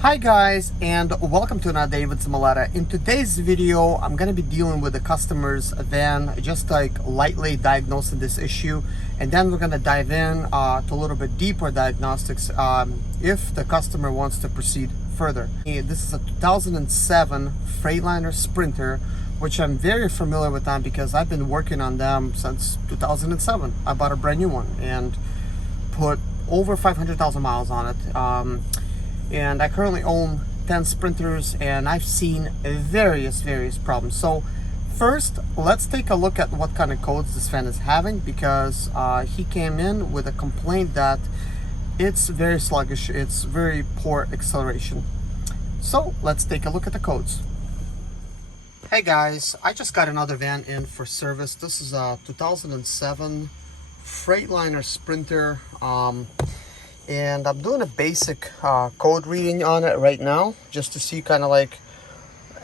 Hi guys, and welcome to another day with Simulata. In today's video, I'm going to be dealing with the customer's van, just like lightly diagnosing this issue, and then we're going to dive in to a little bit deeper diagnostics if the customer wants to proceed further. This is a 2007 Freightliner Sprinter, which I'm very familiar with them because I've been working on them since 2007. I bought a brand new one and put over 500,000 miles on it. And I currently own 10 Sprinters, and I've seen various problems. So first, let's take a look at what kind of codes this fan is having, because he came in with a complaint that it's very sluggish, it's very poor acceleration. So let's take a look at the codes. Hey guys, I just got another van in for service. This is a 2007 Freightliner Sprinter. And I'm doing a basic code reading on it right now, just to see kind of like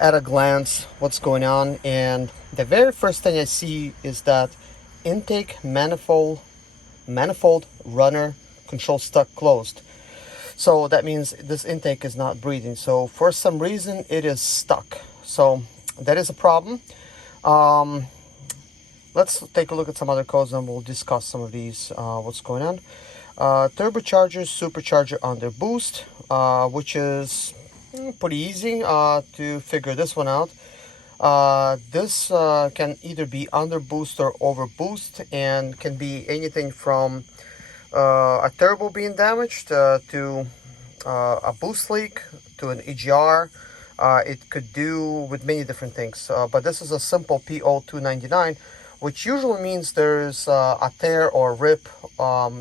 at a glance what's going on. And the very first thing I see is that intake manifold runner control stuck closed. So that means this intake is not breathing. So for some reason it is stuck. So that is a problem. Let's take a look at some other codes and we'll discuss some of these, what's going on. Turbocharger, supercharger under boost, which is pretty easy to figure this one out. This can either be under boost or over boost, and can be anything from a turbo being damaged to a boost leak to an EGR. It could do with many different things, but this is a simple PO299, which usually means there's a tear or rip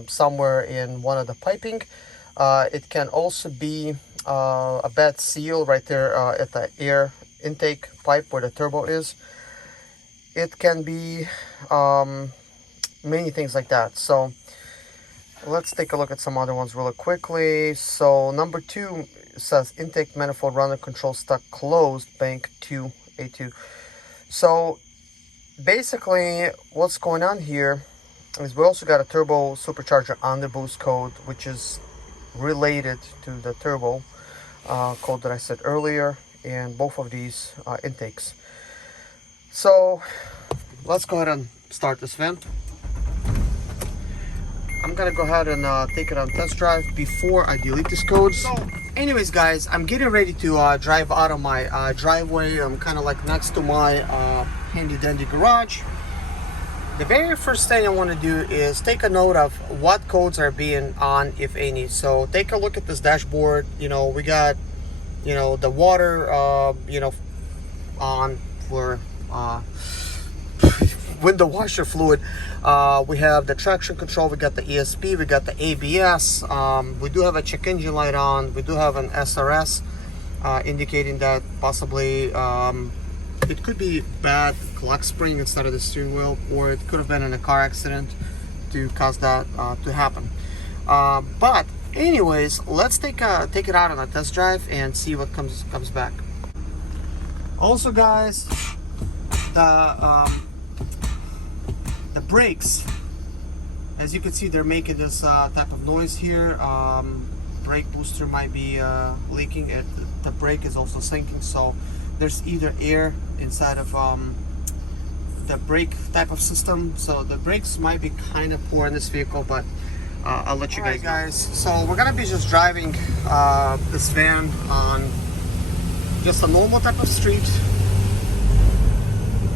somewhere in one of the piping. It can also be a bad seal right there at the air intake pipe where the turbo is. It can be many things like that. So let's take a look at some other ones really quickly. So number 2 says intake manifold runner control stuck closed, bank 2 A2. So basically what's going on here is we also got a turbo supercharger under boost code, which is related to the turbo code that I said earlier, and both of these intakes. So let's go ahead and start this van. I'm gonna go ahead and take it on test drive before I delete this code. So anyways guys, I'm getting ready to drive out of my driveway. I'm kind of like next to my handy dandy garage. The very first thing I want to do is take a note of what codes are being on, if any. So take a look at this dashboard. You know, we got, you know, the water, you know, on for window washer fluid. We have the traction control, we got the ESP, we got the ABS. We do have a check engine light on. We do have an SRS indicating that possibly it could be bad clutch spring instead of the steering wheel, or it could have been in a car accident to cause that to happen. But anyways, let's take it out on a test drive and see what comes back. Also guys, the brakes, as you can see, they're making this type of noise here. Brake booster might be leaking. The brake is also sinking, so there's either air inside of the brake type of system. So the brakes might be kind of poor in this vehicle, but I'll let you guys know. So we're gonna be just driving this van on just a normal type of street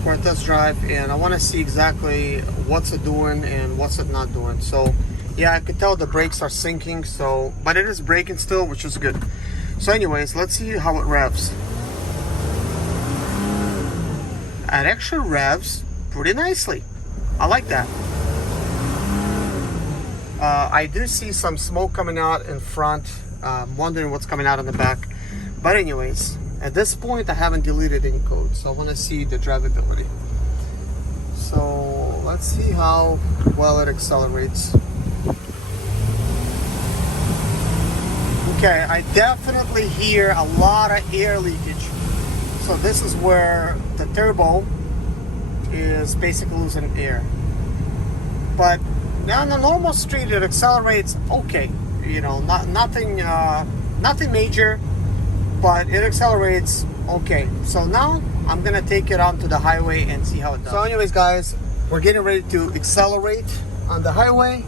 for a test drive, and I want to see exactly what's it doing and what's it not doing. So yeah, I could tell the brakes are sinking, so but it is braking still, which is good. So anyways, let's see how it revs. It actually revs pretty nicely. I like that. I do see some smoke coming out in front. I'm wondering what's coming out in the back. But anyways, at this point I haven't deleted any code, so I want to see the drivability. So let's see how well it accelerates. Okay, I definitely hear a lot of air leakage. So this is where the turbo is basically losing air. But now on the normal street it accelerates okay, you know, nothing major. but it accelerates okay. So now I'm gonna take it onto the highway and see how it does. So anyways guys, we're getting ready to accelerate on the highway.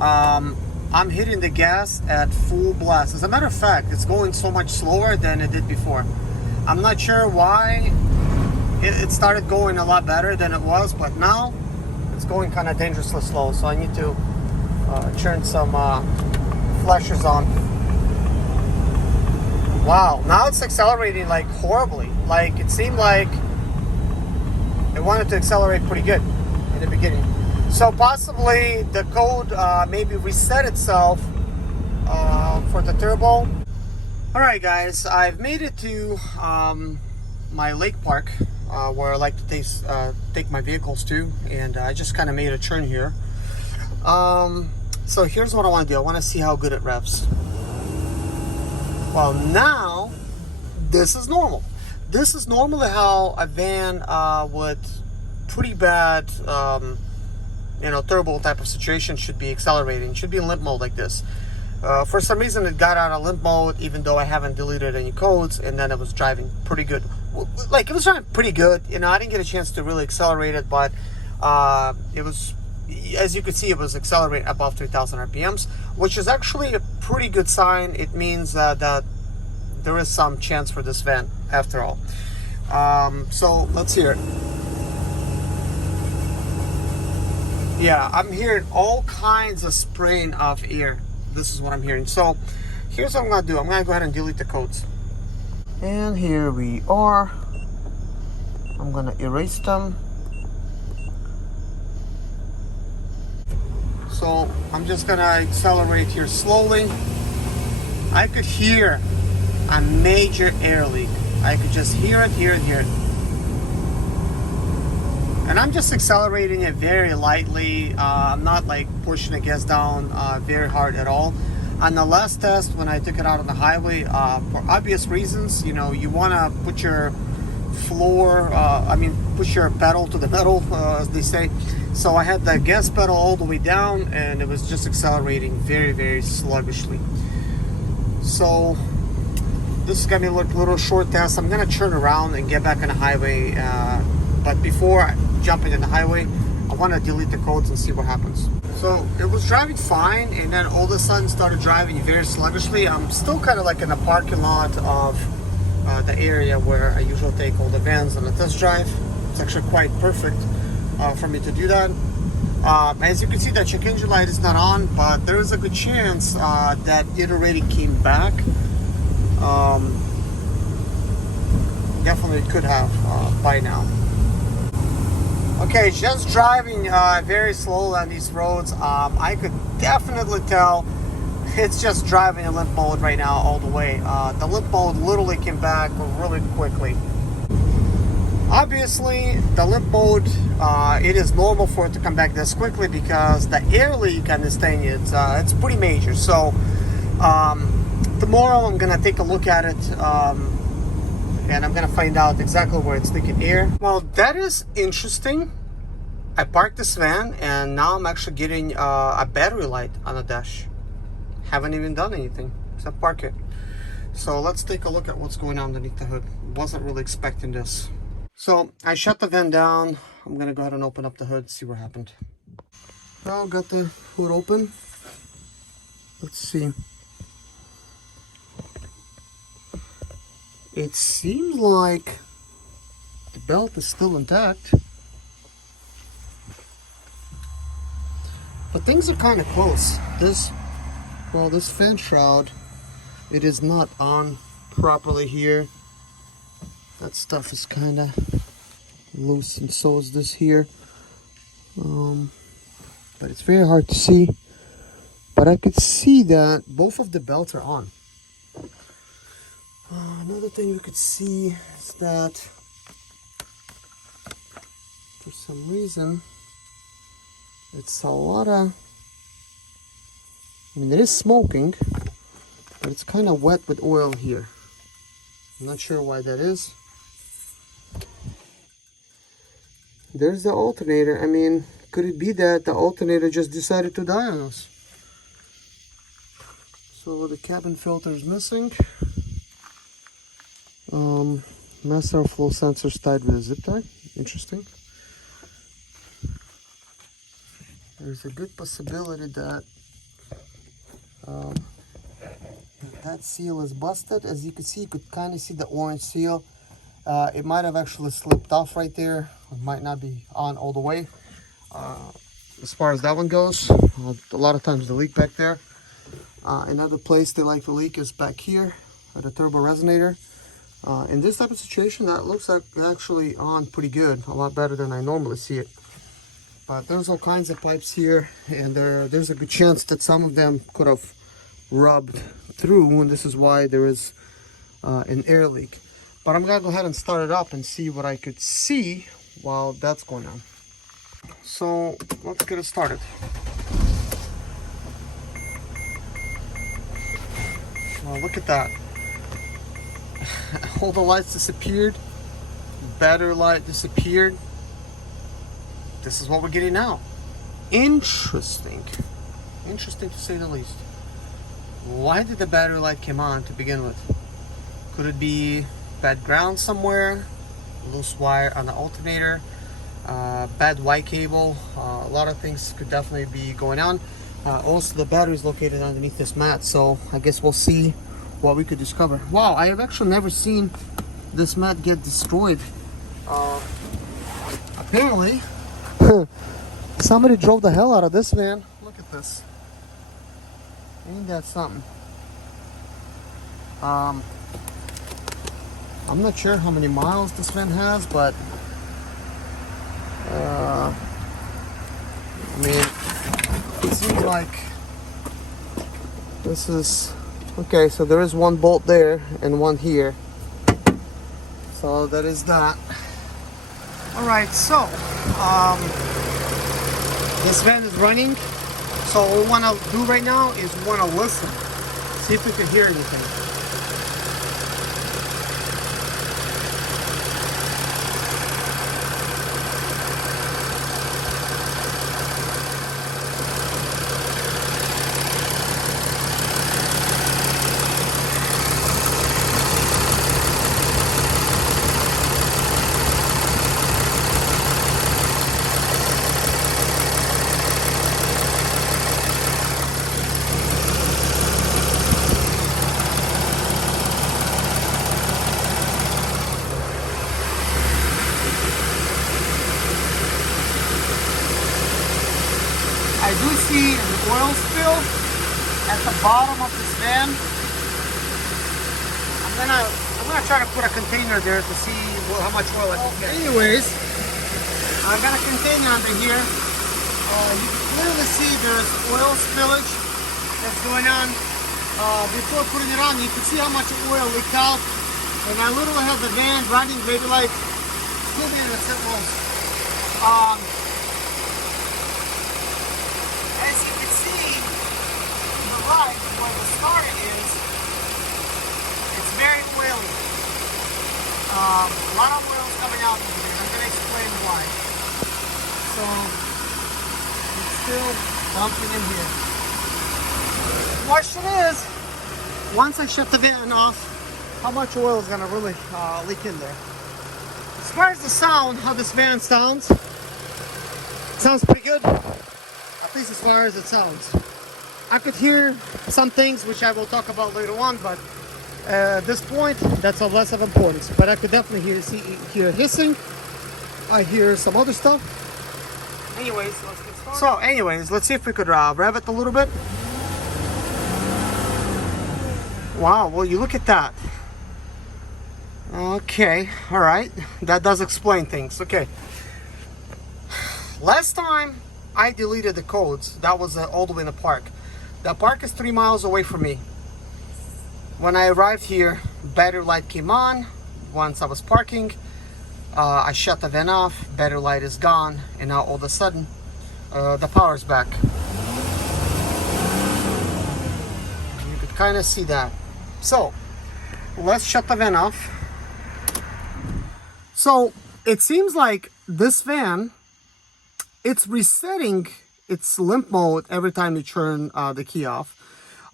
I'm hitting the gas at full blast. As a matter of fact, it's going so much slower than it did before. I'm not sure why it started going a lot better than it was, but now it's going kind of dangerously slow. So I need to turn some flashers on. Wow, now it's accelerating like horribly. Like it seemed like it wanted to accelerate pretty good in the beginning. So possibly the code maybe reset itself for the turbo. Alright guys, I've made it to my lake park where I like to take my vehicles to, and I just kind of made a turn here. So here's what I want to do. I want to see how good it revs. Well, now this is normal. This is normally how a van with pretty bad turbo type of situation should be accelerating. It should be in limp mode like this. For some reason it got out of limp mode even though I haven't deleted any codes, and then it was driving pretty good. Like it was driving pretty good, I didn't get a chance to really accelerate it, but it was, as you can see, it was accelerating above 3000 RPMs, which is actually a pretty good sign. It means that there is some chance for this van after all. So let's hear it. Yeah, I'm hearing all kinds of spraying of air. This is what I'm hearing. So here's what I'm gonna do. I'm gonna go ahead and delete the codes. And here we are. I'm gonna erase them. So I'm just gonna accelerate here slowly. I could hear a major air leak. I could just hear it, hear it, hear it. And I'm just accelerating it very lightly. I'm not like pushing the gas down very hard at all. On the last test, when I took it out on the highway, for obvious reasons, you want to put your push your pedal to the metal, as they say. So I had the gas pedal all the way down, and it was just accelerating very, very sluggishly. So this is gonna be a little short test. I'm gonna turn around and get back on the highway, but before I jump into the highway, I want to delete the codes and see what happens. So it was driving fine, and then all of a sudden started driving very sluggishly. I'm still kind of like in the parking lot of the area where I usually take all the vans on a test drive. It's actually quite perfect for me to do that. As you can see, that check engine light is not on, but there is a good chance that it already came back. Definitely could have by now. Okay, just driving very slowly on these roads, I could definitely tell it's just driving in limp mode right now all the way. The limp mode literally came back really quickly. Obviously, the limp mode, it is normal for it to come back this quickly because the air leak on this thing, it's pretty major. So tomorrow I'm gonna take a look at it, and I'm gonna find out exactly where it's leaking air. Well, that is interesting. I parked this van and now I'm actually getting a battery light on the dash. Haven't even done anything except park it. So let's take a look at what's going on underneath the hood. Wasn't really expecting this. So I shut the van down. I'm gonna go ahead and open up the hood, see what happened. Well, got the hood open. Let's see. It seems like the belt is still intact, but things are kind of close. This fan shroud, it is not on properly here. That stuff is kind of loose, and so is this here. But it's very hard to see. But I could see that both of the belts are on. Another thing we could see is that for some reason it's a lot of, it is smoking, but it's kind of wet with oil here. I'm not sure why that is. There's the alternator. Could it be that the alternator just decided to die on us? So the cabin filter is missing. Master flow sensors tied with a zip tie. Interesting. There's a good possibility that that seal is busted. As you can see, you could kind of see the orange seal. It might have actually slipped off right there. It might not be on all the way. As far as that one goes, a lot of times the leak back there. Another place they like to leak is back here at the turbo resonator. In this type of situation, that looks like actually on pretty good, a lot better than I normally see it. But there's all kinds of pipes here, and there's a good chance that some of them could have rubbed through, and this is why there is an air leak. But I'm gonna go ahead and start it up and see what I could see while that's going on. So let's get it started. Well, look at that. All the lights disappeared. Battery light disappeared. This is what we're getting now. Interesting. Interesting to say the least. Why did the battery light come on to begin with? Could it be bad ground somewhere? Loose wire on the alternator? Bad Y cable? A lot of things could definitely be going on. Also, the battery is located underneath this mat, so I guess we'll see what we could discover. Wow, I have actually never seen this mat get destroyed. Apparently, somebody drove the hell out of this van. Look at this. Ain't that something? I'm not sure how many miles this van has, but I mean, it seems like this is okay. So there is one bolt there and one here, so that is that. All right, so this van is running, so what we want to do right now is we want to listen, see if we can hear anything. I do see an oil spill at the bottom of this van. I'm gonna try to put a container there to see how much oil I can get. Anyways, I've got a container under here. You can clearly see there's oil spillage that's going on. Before putting it on, you can see how much oil leaked out. And I literally have the van running maybe like 2 minutes at most. As you can see, to the right, where the start is, it's very oily. A lot of oil is coming out of here. I'm going to explain why. So, it's still dumping in here. The question is, once I shut the van off, how much oil is going to really leak in there? As far as the sound, how this van sounds, it sounds pretty good. At least as far as it sounds. I could hear some things which I will talk about later on, but at this point, that's of less of importance. But I could definitely hear hissing. I hear some other stuff. Anyways, let's get started. So, anyways, let's see if we could rev it a little bit. Wow, well, you look at that. Okay, all right. That does explain things. Okay. Last time I deleted the codes, that was all the way in the park. The park is 3 miles away from me. When I arrived here, battery light came on. Once I was parking, I shut the van off, battery light is gone, and now all of a sudden, the power's back. You could kind of see that. So, let's shut the van off. So, it seems like this van, it's resetting its limp mode every time you turn the key off.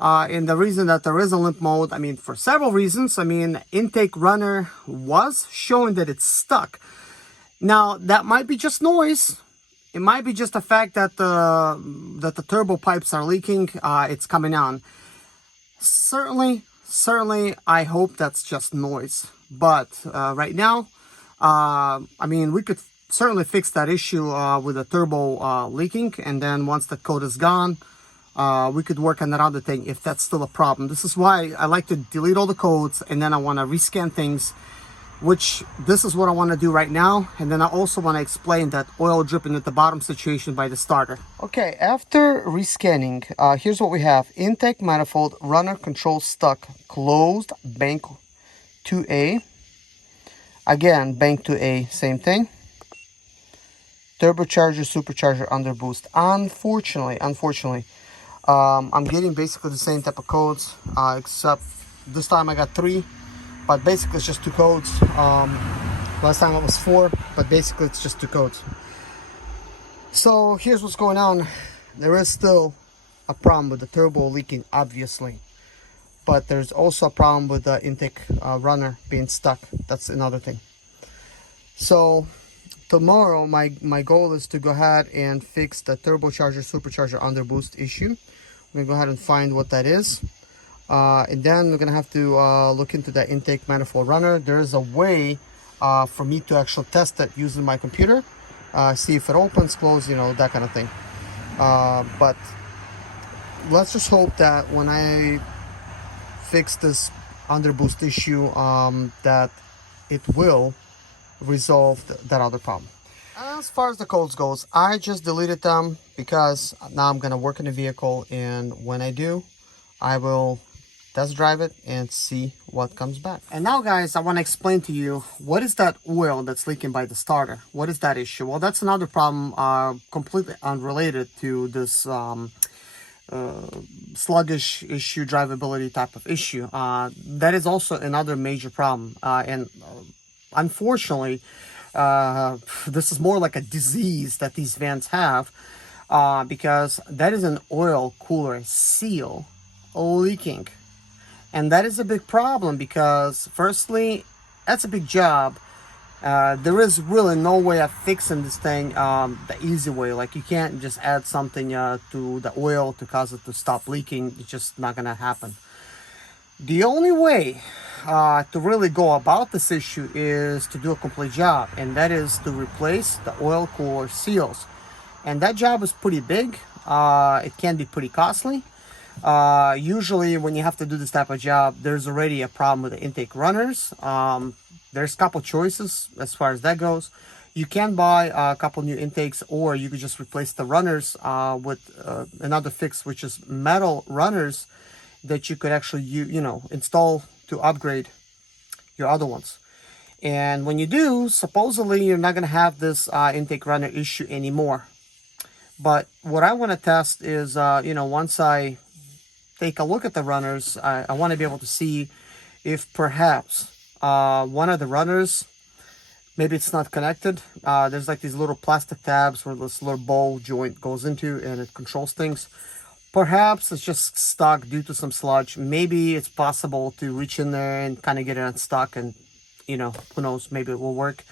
And the reason that there is a limp mode, I mean, for several reasons. I mean, intake runner was showing that it's stuck. Now, that might be just noise. It might be just the fact that the turbo pipes are leaking. It's coming on. Certainly, I hope that's just noise. But right now, I mean, we could certainly fix that issue with the turbo leaking. And then once the code is gone, we could work on that other thing if that's still a problem. This is why I like to delete all the codes, and then I want to rescan things, which this is what I want to do right now. And then I also want to explain that oil dripping at the bottom situation by the starter. Okay, after rescanning, here's what we have. Intake manifold, runner control stuck, closed, bank 2A. Again, bank 2A, same thing. Turbocharger, supercharger, under boost. Unfortunately, I'm getting basically the same type of codes, except this time I got 3, but basically it's just 2 codes. Last time it was 4, but basically it's just 2 codes. So here's what's going on. There is still a problem with the turbo leaking, obviously, but there's also a problem with the intake runner being stuck. That's another thing. So tomorrow my goal is to go ahead and fix the turbocharger supercharger under boost issue. I'm gonna go ahead and find what that is, and then we're gonna have to look into the intake manifold runner. There is a way for me to actually test it using my computer, see if it opens, close, you know, that kind of thing. But let's just hope that when I fix this under boost issue, that it will resolve that other problem. As far as the codes goes, I just deleted them because now I'm gonna work in the vehicle, and when I do, I will test drive it and see what comes back. And now, guys, I want to explain to you what is that oil that's leaking by the starter. What is that issue? Well, that's another problem completely unrelated to this sluggish issue, drivability type of issue. That is also another major problem, and unfortunately, this is more like a disease that these vans have, because that is an oil cooler seal leaking. And that is a big problem because, firstly, that's a big job. There is really no way of fixing this thing the easy way. Like, you can't just add something to the oil to cause it to stop leaking. It's just not gonna happen. The only way to really go about this issue is to do a complete job, and that is to replace the oil cooler seals. And that job is pretty big. It can be pretty costly. Usually when you have to do this type of job, there's already a problem with the intake runners. There's a couple choices as far as that goes. You can buy a couple new intakes, or you could just replace the runners with another fix, which is metal runners that you could actually install to upgrade your other ones. And when you do, supposedly you're not going to have this intake runner issue anymore. But what I want to test is, once I take a look at the runners, I want to be able to see if perhaps one of the runners, maybe it's not connected. There's like these little plastic tabs where this little ball joint goes into, and it controls things. Perhaps it's just stuck due to some sludge. Maybe it's possible to reach in there and kind of get it unstuck, and who knows, maybe it will work.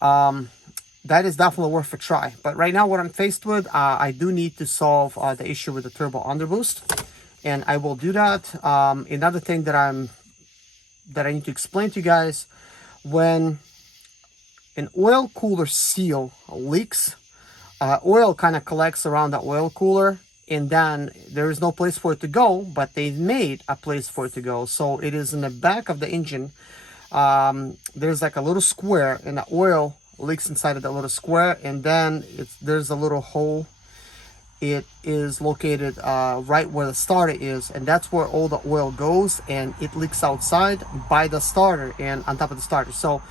That is definitely worth a try. But right now what I'm faced with, I do need to solve the issue with the turbo underboost, and I will do that. Another thing that I need to explain to you guys: when an oil cooler seal leaks, oil kind of collects around the oil cooler, and then there is no place for it to go, but they've made a place for it to go. So it is in the back of the engine. There's like a little square, and the oil leaks inside of that little square, and then there's a little hole. It is located right where the starter is, and that's where all the oil goes, and it leaks outside by the starter and on top of the starter. So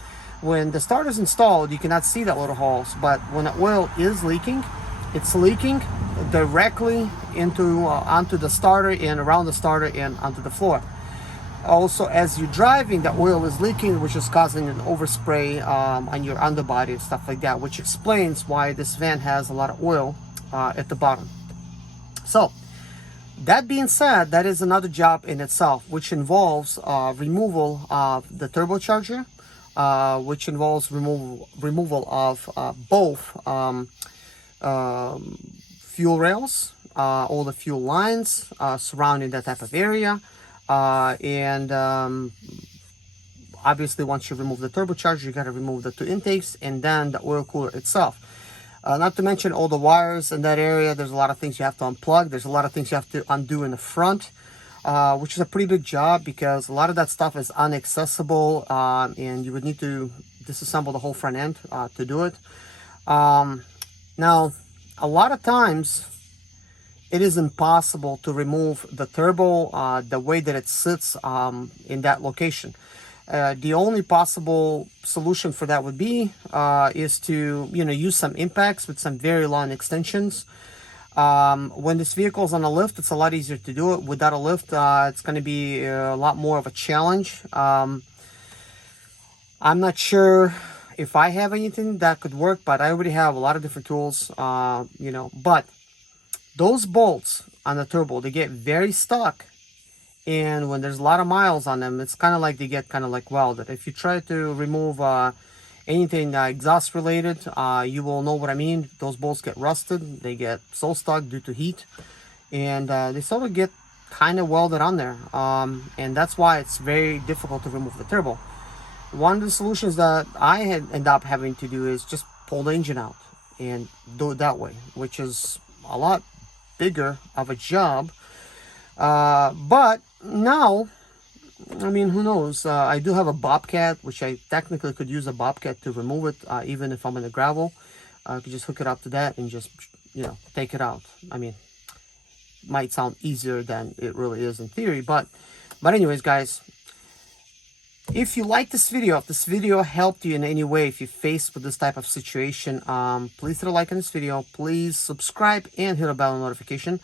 when the starter is installed, you cannot see that little holes, but when the oil is leaking, it's leaking directly onto the starter and around the starter and onto the floor. Also, as you're driving, the oil is leaking, which is causing an overspray on your underbody and stuff like that, which explains why this van has a lot of oil at the bottom. So That being said, that is another job in itself, which involves removal of the turbocharger, which involves removal of both fuel rails, all the fuel lines surrounding that type of area, and obviously once you remove the turbocharger, you got to remove the two intakes and then the oil cooler itself. Not to mention all the wires in that area. There's a lot of things you have to unplug. There's a lot of things you have to undo in the front, which is a pretty big job because a lot of that stuff is inaccessible, and you would need to disassemble the whole front end to do it. Now, a lot of times it is impossible to remove the turbo the way that it sits in that location. The only possible solution for that would be is to use some impacts with some very long extensions. When this vehicle is on a lift, it's a lot easier to do it. Without a lift, it's going to be a lot more of a challenge. I'm not sure if I have anything that could work, but I already have a lot of different tools, but those bolts on the turbo, they get very stuck. And when there's a lot of miles on them, it's kind of like they get kind of like welded. If you try to remove anything exhaust related, you will know what I mean. Those bolts get rusted. They get so stuck due to heat, and they sort of get kind of welded on there. And that's why it's very difficult to remove the turbo. One of the solutions that I had end up having to do is just pull the engine out and do it that way, which is a lot bigger of a job. But now, I mean, who knows? I do have a bobcat, which I technically could use a bobcat to remove it, even if I'm in the gravel. I could just hook it up to that and just, take it out. I mean, might sound easier than it really is in theory, but anyways, guys, if you like this video, if this video helped you in any way, if you're faced with this type of situation, please hit a like on this video, please subscribe and hit a bell notification.